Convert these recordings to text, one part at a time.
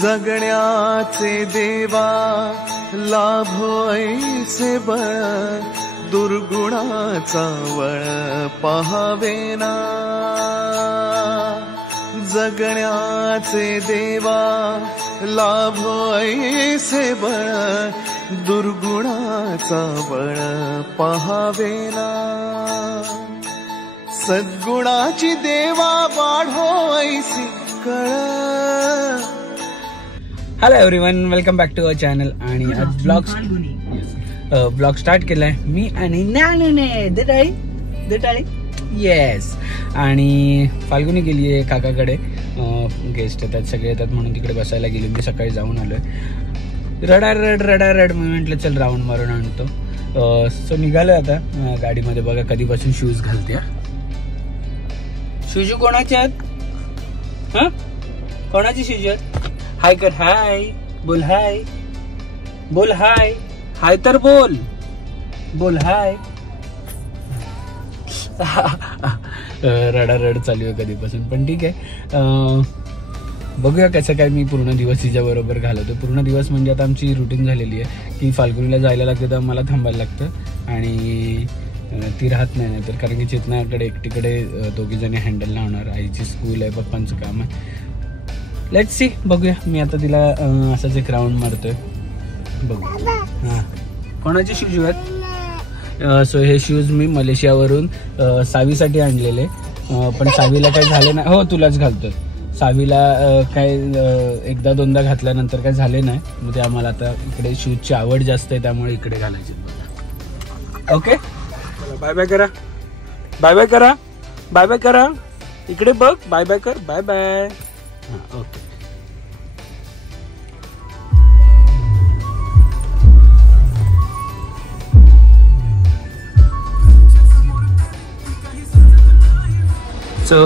जगण्याचे देवा लाभो ऐसे बळ दुर्गुणाचा वळ पहावेना जगण्याचे देवा लाभो ऐसे बळ दुर्गुणाचा बळ पहावेना सद्गुणाची देवा वाढो ऐसी कळ. Hello everyone, welcome back to our channel. आणि आज ब्लॉग स्टार्ट केलाय मी आणि नानूने देटाळी येस. आणि फाल्गुनी गेली आहे काकाकडे, गेस्ट येतात, सगळे येतात म्हणून तिकडे बसायला गेली. मी सकाळी जाऊन आलोय. रडारड मी म्हटलं चल राऊंड मारून आणतो. सो निघालोय आता गाडीमध्ये. बघा कधीपासून शूज घालते. शूज कोणाचे आहेत? हा, कोणाचे शूज आहेत? हाय कर, हाय बोल, हाय बोल, हाय हाय तर बोल हाय. रडारड चालू आहे कधीपासून, पण ठीक आहे. बघूया कसं काय मी पूर्ण दिवस तिच्या बरोबर घालवतो. पूर्ण दिवस म्हणजे आता आमची रुटीन झालेली आहे की फाल्गुनीला जायला लागतं तर मला थांबायला लागतं आणि ती राहत नाही तर, कारण की चेतनाकडे एकटीकडे दोघी जणी हँडल नाही होणार. आईची स्कूल आहे, पप्पांचं काम आहे. लेट्स सी, बघूया. मी आता तिला असंच एक राऊंड मारतोय. बघू. हां, कोणाचे शूज आहेत? सो हे शूज मी मलेशियावरून सावीसाठी आणलेले, पण सावीला काही झाले नाही. हो, तुलाच घालतोय. सावीला काय एकदा दोनदा घातल्यानंतर काय झाले नाही, मग ते आम्हाला आता इकडे शूजची आवड जास्त आहे त्यामुळे इकडे घालायची. ओके, बाय बाय करा, बाय बाय करा, बाय बाय करा. इकडे बघ, बाय बाय कर, बाय बाय. हां, ओके. सो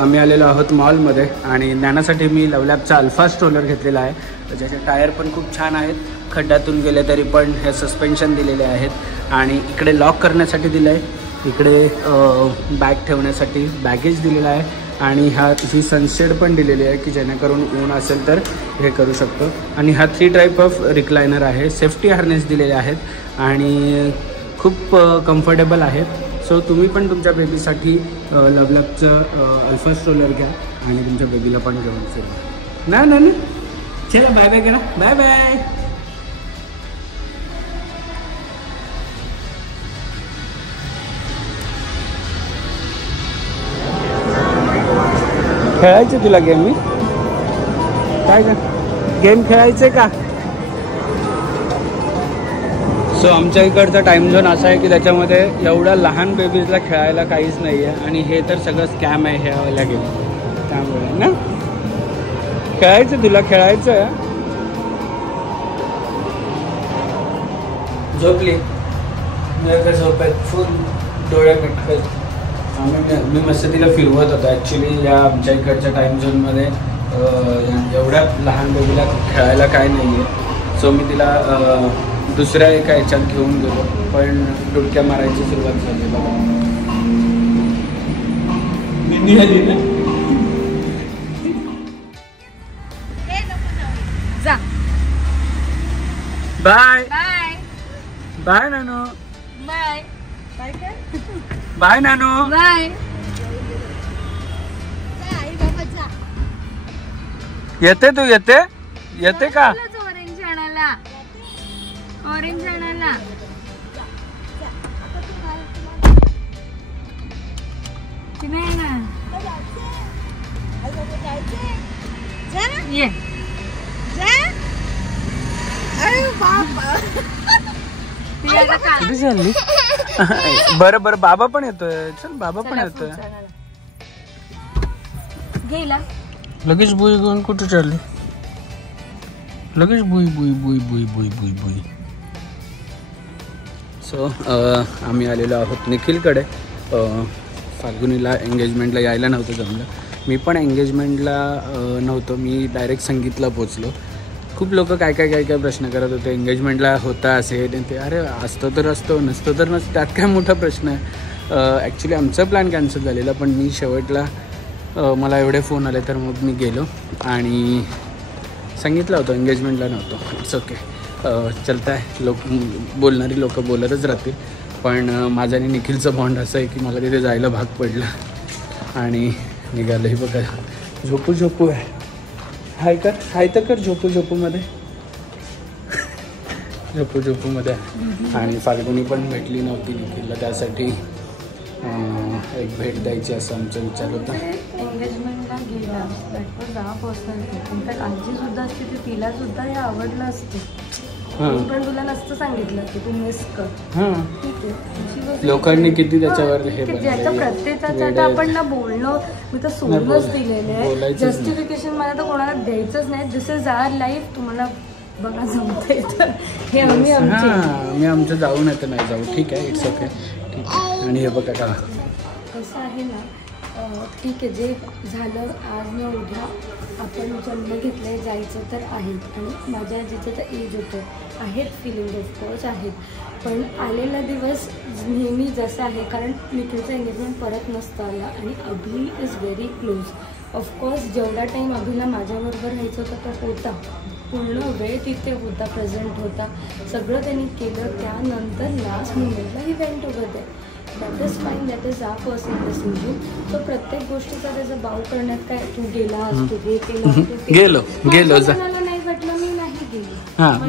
आम्ही आलेलो आहोत मॉलमध्ये आणि ज्ञानासाठी मी लवलॅबचा अल्फा स्ट्रोलर घेतलेला आहे, ज्याचे टायर पण खूप छान आहेत. खड्ड्यातून गेले तरी पण हे सस्पेन्शन दिलेले आहेत आणि इकडे लॉक करण्यासाठी दिलं आहे. इकडे बॅग ठेवण्यासाठी बॅगेज दिलेला आहे आणि ही सनशेड पण दिलेली आहे की जेणेकरून ऊन असेल तर हे करू शकतो. आणि हा 3 टाईप ऑफ रिक्लायनर आहे. सेफ्टी हार्नेस दिलेले आहेत आणि खूप कम्फर्टेबल आहेत. सो तुम्ही पण तुमच्या बेबीसाठी लवलॅबचं अल्फा स्ट्रोलर घ्या आणि तुमच्या बेबीला पण घेऊन फिरा. ना चला बाय बाय करा, बाय बाय. खेळायचं तुला गेम? मी काय का गेम खेळायचं का? सो आमच्या इकडचा टाईम झोन असा आहे की त्याच्यामध्ये एवढ्या लहान बेबीजला खेळायला काहीच नाही आहे आणि हे तर सगळं स्कॅम आहे ह्यावाल्या गेम. त्यामुळे ना खेळायचं, तुला खेळायचं आहे. झोपली झोपेत फुल डोळे मिटकत मी मस्त तिला फिरवत होतो. ॲक्च्युली या आमच्या इकडच्या टाईम झोनमध्ये एवढ्या लहान बेबीला खेळायला काय नाही आहे. सो मी तिला दुसऱ्या एका ह्याच्यात घेऊन गेलो, पण डुलक्या मारायची सुरुवात झाली. बघा निंदी आली ना. बाय बाय नानू, बाय बाय नानू, बाय. येते तू, येते का? ऑरेंज आणायला नाही ना. ये बरं बाबा पण येतोय. चल बाबा पण येतोय. लगेच बुई घेऊन कुठे चालली? लगेच बुई. सो आम्ही आलेलो आहोत निखिलकडे. फाल्गुनीला एंगेजमेंटला यायला नव्हतं जमलं. मी पण एंगेजमेंटला नव्हतो, मी डायरेक्ट संगीतला पोचलो. खूप लोक काय प्रश्न करत होते, एंगेजमेंटला होता असेल ते. अरे असतो तर असतो, नसतो तर नसतो, त्यात काय मोठा प्रश्न आहे. ॲक्च्युली आमचा प्लॅन कॅन्सल झालेला, पण मी शेवटला मला एवढे फोन आले तर मग मी गेलो आणि सांगितलं होतं एंगेजमेंटला नव्हतो. It's okay. चलतं आहे. बोलणारी लोक बोलतच राहतील. पण माझा आणि निखिलचं बॉन्ड असं आहे की मला तिथे जायला भाग पडलं आणि निघालं. हे बघा झोपू झोपू आहे. हाय कर, हाय तर कर. झोपू झोपूमध्ये झोपू झोपूमध्ये आहे. आणि फाल्गुनी पण भेटली नव्हती निखिलला, त्यासाठी एक भेट द्यायची असं आमचा विचार होता. एंगेजमेंटला गेला आजी सुद्धा असते ती, तिला सुद्धा हे आवडलं असते. पण तुला नसतं सांगितलं की तू मिस कर. ठीक आहे. लोकांनी किती त्याच्यावर हे प्रत्येकाचं आपण ना बोलणं मी तर सोडूनच दिलेलं आहे. जस्टिफिकेशन मला तर कोणाला द्यायचंच नाही. दिस इज आवर लाईफ. तुम्हाला बघा जमतंय तर हे आम्ही आमचं जाऊ नाही तर नाही जाऊ. ठीक आहे. It's okay. ठीक आहे. आणि हे बघा का कसं आहे ना, ठीक आहे जे झालं आज न उद्या आपण जन्म घेतले जायचं तर आहेत. आणि माझ्या आजीचं तर एज होतं आहेत, फिलिंग ऑफकोर्स आहेत. पण आलेला दिवस नेहमी जसं आहे, कारण निखिलचं एंगेजमेंट परत नसतं आलं आणि अभि इज व्हेरी क्लोज. ऑफकोर्स जेवढा टाईम अभिला माझ्याबरोबर राहायचं होतं तो होता. पूर्ण वेळ तिथे होता, प्रेझेंट होता. सगळं त्यांनी केलं. त्यानंतर लास्ट मुमेंटला he went over there. That is fine. That is our personal decision. तो प्रत्येक गोष्टीचा त्याचा बाव करण्यात काय, तू गेला तू हे केलं गेलो मला नाही वाटलं मी नाही गेली.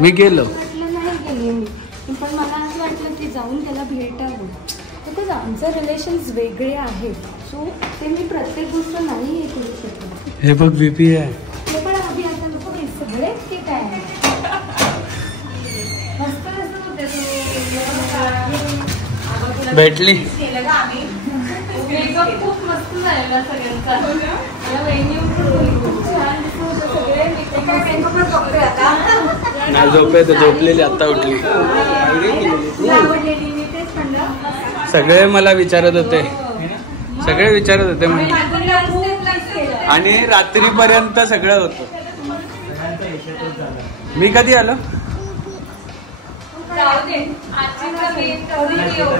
मी गेलो वाटलं नाही गेली मी. पण मला असं वाटलं की जाऊन त्याला भेटावं. बिकॉज आमचं रिलेशन्स वेगळे आहेत. सो ते मी प्रत्येक गोष्ट नाही हे करू शकत. हे बघ बीपी आहे. हे पण आधी आता नको सगळे की काय मस्त असं होते. भेटली खूप मस्त झालेला सगळ्यांचा. नाही झोपे तर झोपलेली आता उठली. सगळे मला विचारत होते, सगळे विचारत होते म्हणजे. आणि रात्रीपर्यंत सगळं होतं. मी कधी आलो?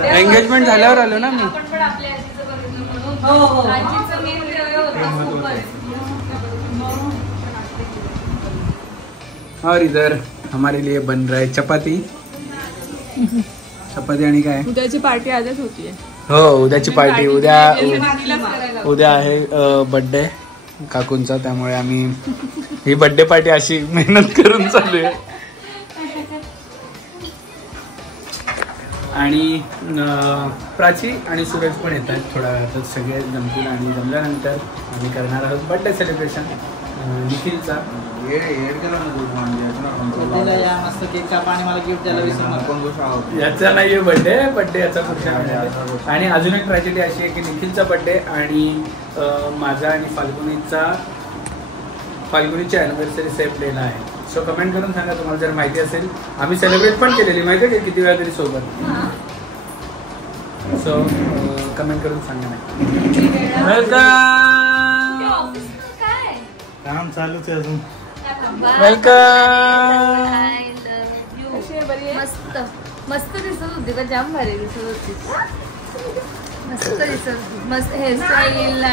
एंगेजमेंट झाल्यावर आलो ना मी. और इधर हमारे लिए बन रहा है चपाती. चपाती आणि काय, उद्याची पार्टी आजच होतीये. हो उद्याची पार्टी. उद्या आहे बर्थडे काकूंचा. त्यामुळे आम्ही ही बर्थडे पार्टी अशी मेहनत करून चालू आहे. आणि प्राची आणि सूरज पण येत आहेत थोड्या वेळातच. सगळे जमतील आणि जमल्यानंतर आम्ही करणार आहोत बर्थडे सेलिब्रेशन निखिलचा. याचा नाहीये बर्थडे याचा पुढच्या. आणि अजून एक ट्रॅजेडी अशी आहे की निखिलचा बर्थडे आणि माझा आणि फाल्गुनीची अॅनिव्हर्सरी सेम डेला आहे. सो कमेंट करून सांगा तुम्हाला जर माहिती असेल. आम्ही सेलिब्रेट पण केलेली माहिती आहे किती वेळा तरी सोबत. सो कमेंट करून सांगा. नाही वेलकम. काम चालूच आहे अजून. वेलकम. मस्त मस्त दिसत होती का? जाम भारी दिसत होती. मस्त दिसत होती. मस्त हेअरस्टाईल.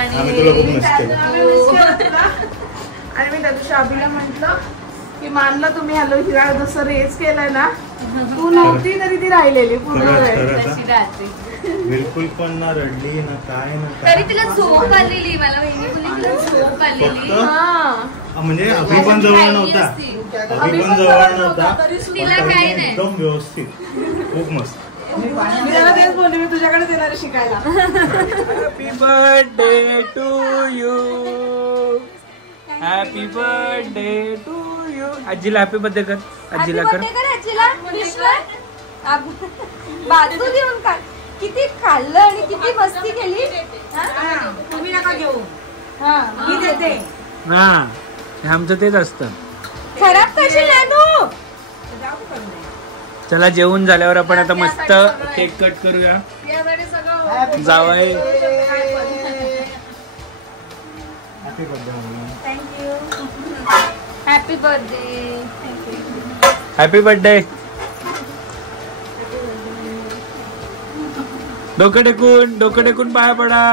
आणि मी त्या दिवशी अभिला म्हटलं की मानलं तुम्ही हॅलो हिरा जसं रेस केलाय ना, तू नव्हती तरी ती राहिलेली पूर्ण वेळ. बिलकुल पण ना रडली ना काय ना तरी तिला झोप आलेली. मला वहिनी बोलली तिला झोप आलेली. म्हणजे अभि पण जवळ नव्हता. अभि पण जवळ नव्हता. तिला काय नाही. एकदम व्यवस्थित. खूप मस्त. मी त्याला तेच बोलले मी तुझ्याकडे येणार शिकायला. Happy birthday to you. Happy birthday to you. आजीला हॅपी बर्थडे कर. आजीला कर. बाजू देऊन काय किती खाल्लं आणि किती मस्ती केली. तुम्ही नका घेऊ. मी देते. हा आमचं तेच असतं. खराब करशील नानू. चला जेवून झाल्यावर आपण आता मस्त केक कट करूया. जावई thank you. Happy birthday. Happy birthday. डोकं टेकून पाया पडा.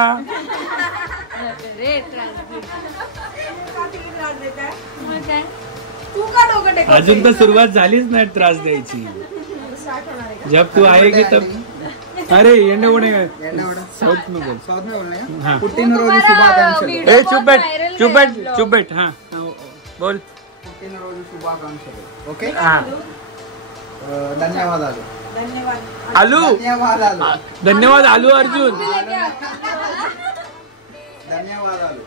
तू अजून तर सुरुवात झालीच नाही त्रास द्यायची. जब तू आएगी तब. अरे येणे कोणी साऊथ में बोल. हाँ పుట్టినరోజు శుభాకాంక్షలు. ए चुप बैठ. हाँ बोल. పుట్టినరోజు శుభాకాంక్షలు. ఓకే. हाँ ధన్యవాదాలు. आलू ధన్యవాదాలు. धन्यवाद आलू अर्जुन. ధన్యవాదాలు.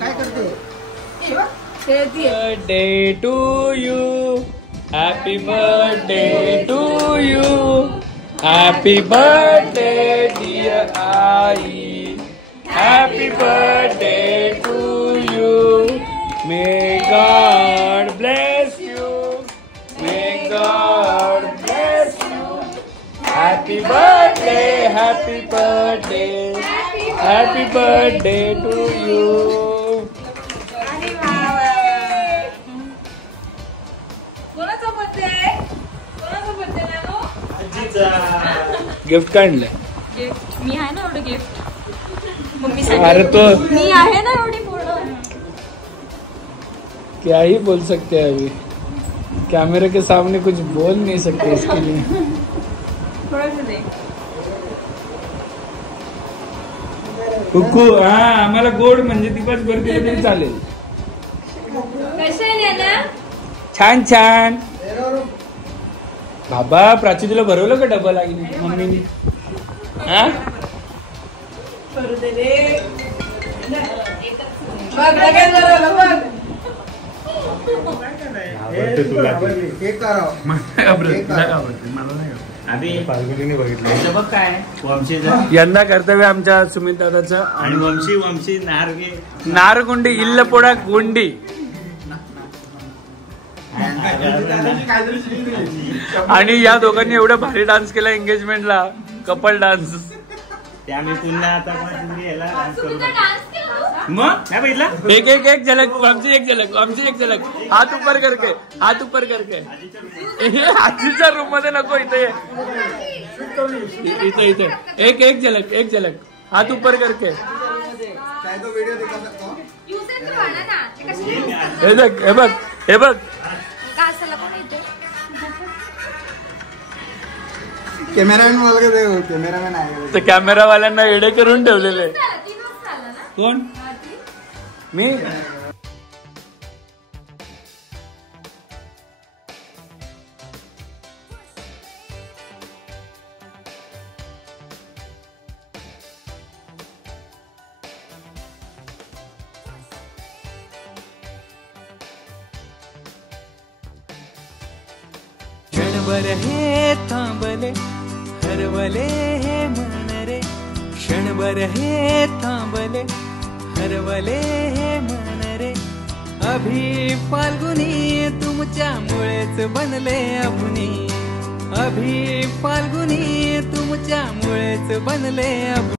काय करते. Birthday to you. Happy birthday to you. Happy birthday dear आई. Happy birthday to you. May God bless you. May God bless you. Happy birthday. Happy birthday. Happy birthday to you. Gift काढलंय. मी आहे ना एवढं gift. Mummy अरे तो मी आहे ना एवढी पूर्ण. क्या ही बोल सकते हैं अभी. कैमरे के सामने कुछ बोल नहीं सकते इसके लिए. कुकू हाँ आम्हाला गोड म्हणजे दिवसभर दिलं तरी चालेल. छान छान. बाबा प्राची तुला भरवलं का डबल आई मम्मीने. हा आवडते तुला ते. केक करा. आधी फाल्गुनीने बघितलं काय वंशीचा यंदा कर्तव्य आमच्या सुमित दादाचं. आणि वंशी नारगे नारगुंडी इल्लपोडा गुंडी. आणि या दोघांनी एवढा भारी डान्स केला एंगेजमेंटला. Couple dance. ते आम्ही पुन्हा आता याला डान्स करू. मग काय बघितलं. एक झलक आमची एक झलक. हात ऊपर करके आजीच्या रूम मध्ये नको. इथे एक झलक हात ऊपर करके. काय तो व्हिडिओ दिखा सकतो. हे बघ कॅमेरामॅन मला काय कॅमेरामॅन आहे. तर कॅमेरावाल्यांना एडे करून ठेवलेले. कोण मी. क्षणभर हे थांबले हरवले हे मन रे. क्षणभर हे थांबले हरवले हे मन रे. अभि फाल्गुनी तुमच्यामुळेच बनले अभुनी. अभि फाल्गुनी तुमच्यामुळेच बनले अभुनी.